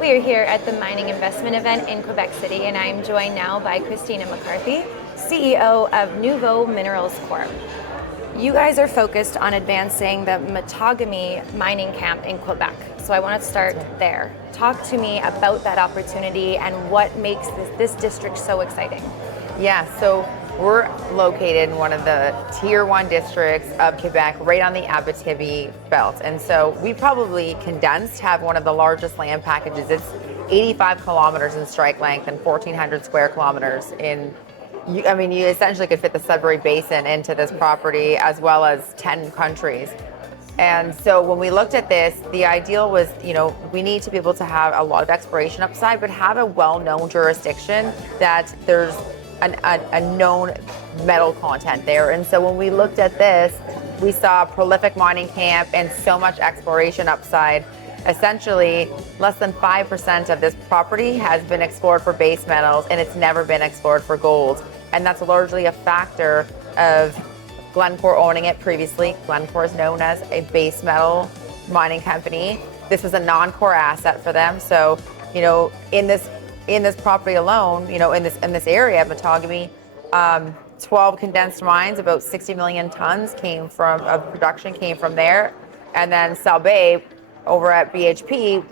We are here at the mining investment event in Quebec City, and I'm joined now by Christina McCarthy, CEO of Nuvau Minerals Corp. You guys are focused on advancing the Matagami Mining Camp in Quebec. So I want to start there. Talk to me about that opportunity and what makes this district so exciting. Yeah, so we're located in one of the Tier 1 districts of Quebec, right on the Abitibi belt. And so we probably condensed have one of the largest land packages. It's 85 kilometers in strike length and 1,400 square kilometers in, you essentially could fit the Sudbury Basin into this property as well as 10 countries. And so when we looked at this, the ideal was, we need to be able to have a lot of exploration upside, but have a well-known jurisdiction that there's a known metal content there. And so when we looked at this, we saw a prolific mining camp and so much exploration upside. Essentially, less than 5% of this property has been explored for base metals, and it's never been explored for gold. And that's largely a factor of Glencore owning it previously. Glencore is known as a base metal mining company. This was a non-core asset for them. So, in this property alone, in this area of Matagami, 12 condensed mines, about 60 million tons of production came from there. And then Salbei over at BHP,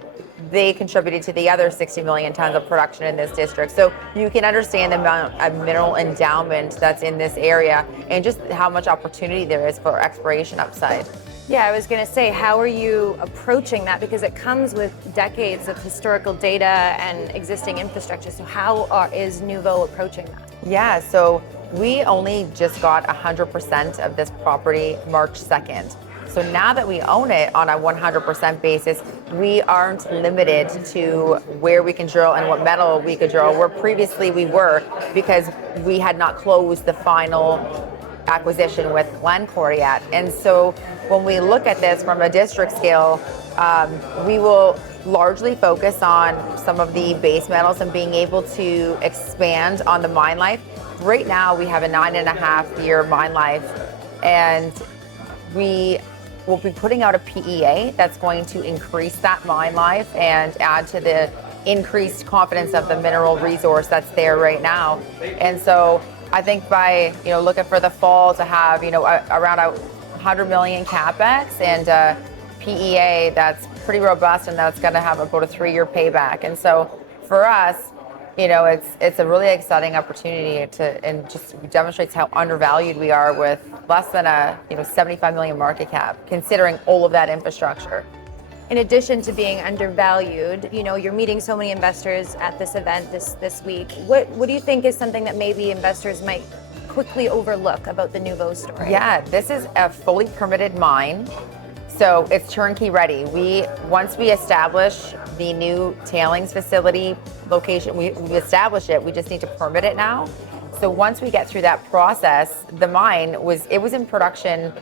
they contributed to the other 60 million tons of production in this district. So you can understand the amount of mineral endowment that's in this area and just how much opportunity there is for exploration upside. Yeah, I was going to say, how are you approaching that? Because it comes with decades of historical data and existing infrastructure. So how is Nuvau approaching that? Yeah, so we only just got 100% of this property March 2nd. So now that we own it on a 100% basis, we aren't limited to where we can drill and what metal we could drill, where previously we were, because we had not closed the final acquisition with Glencore yet. And so when we look at this from a district scale, we will largely focus on some of the base metals and being able to expand on the mine life. Right now we have a 9.5-year mine life, and we will be putting out a PEA that's going to increase that mine life and add to the increased confidence of the mineral resource that's there right now. And so I think by looking for the fall to have around 100 million capex and a PEA that's pretty robust, and that's going to have about a 3-year payback. And so for us, it's a really exciting opportunity and just demonstrates how undervalued we are with less than a 75 million market cap, considering all of that infrastructure. In addition to being undervalued, you're meeting so many investors at this event this week. What do you think is something that maybe investors might quickly overlook about the Nuvau story? Yeah, this is a fully permitted mine. So it's turnkey ready. Once we establish the new tailings facility location, we establish it, we just need to permit it now. So once we get through that process, the mine was in production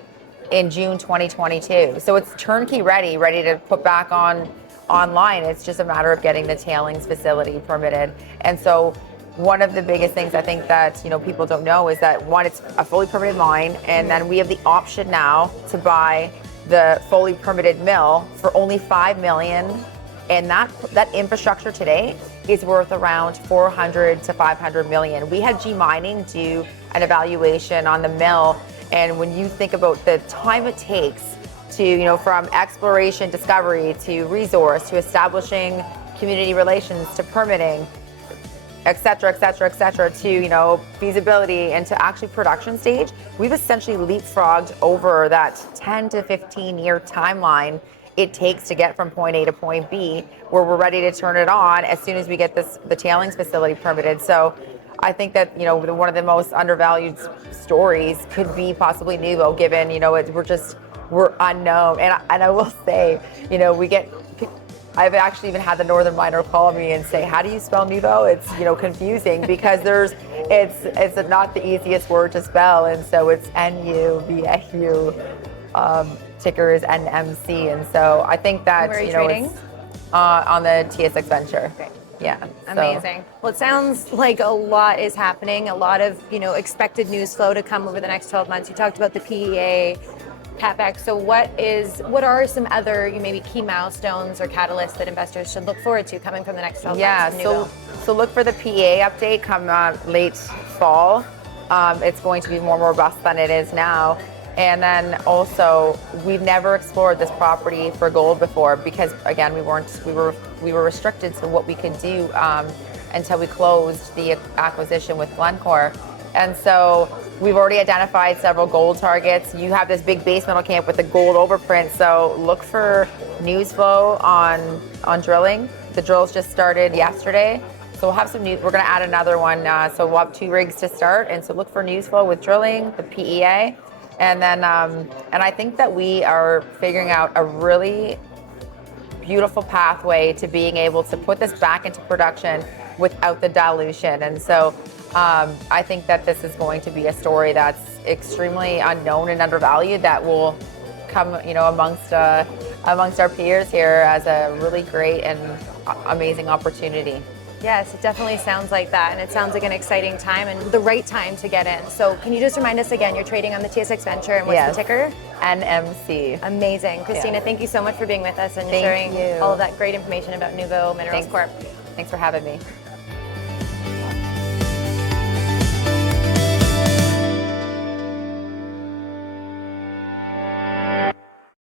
in June 2022. So it's turnkey ready to put back online. It's just a matter of getting the tailings facility permitted. And so one of the biggest things I think that people don't know is that, one, it's a fully permitted mine, and then we have the option now to buy the fully permitted mill for only $5 million, and that infrastructure today is worth around $400 to $500 million. We had G Mining do an evaluation on the mill, and when you think about the time it takes to, from exploration, discovery, to resource, to establishing community relations, to permitting, et cetera, to, feasibility and to actually production stage, we've essentially leapfrogged over that 10 to 15 year timeline it takes to get from point A to point B, where we're ready to turn it on as soon as we get the tailings facility permitted. So I think that, one of the most undervalued stories could be possibly Nuvau, given, we're unknown. And I will say, I've actually even had the Northern Miner call me and say, how do you spell Nuvau? It's, confusing because it's not the easiest word to spell. And so it's Nuvau, ticker is NMC. And so I think that, where are you trading? It's on the TSX Venture. Okay. Yeah. Amazing. Well, it sounds like a lot is happening, a lot of, expected news flow to come over the next 12 months. You talked about the PEA. CapEx. So what are some other maybe key milestones or catalysts that investors should look forward to coming from the next 12 months? Yeah, so look for the PEA update come late fall. It's going to be more robust than it is now. And then also, we've never explored this property for gold before because, again, we were restricted to what we could do until we closed the acquisition with Glencore. And so we've already identified several gold targets. You have this big base metal camp with a gold overprint, so look for news flow on drilling. The drills just started yesterday, so we'll have some news. We're going to add another one, so we'll have 2 rigs to start, and so look for news flow with drilling, the PEA. And then, and I think that we are figuring out a really beautiful pathway to being able to put this back into production without the dilution. And so I think that this is going to be a story that's extremely unknown and undervalued that will come, amongst our peers here as a really great and amazing opportunity. Yes, it definitely sounds like that, and it sounds like an exciting time and the right time to get in. So can you just remind us again, you're trading on the TSX Venture, and what's the ticker? NMC. Amazing. Christina, thank you so much for being with us and sharing all of that great information about Nuvau Minerals Corp. Thanks for having me.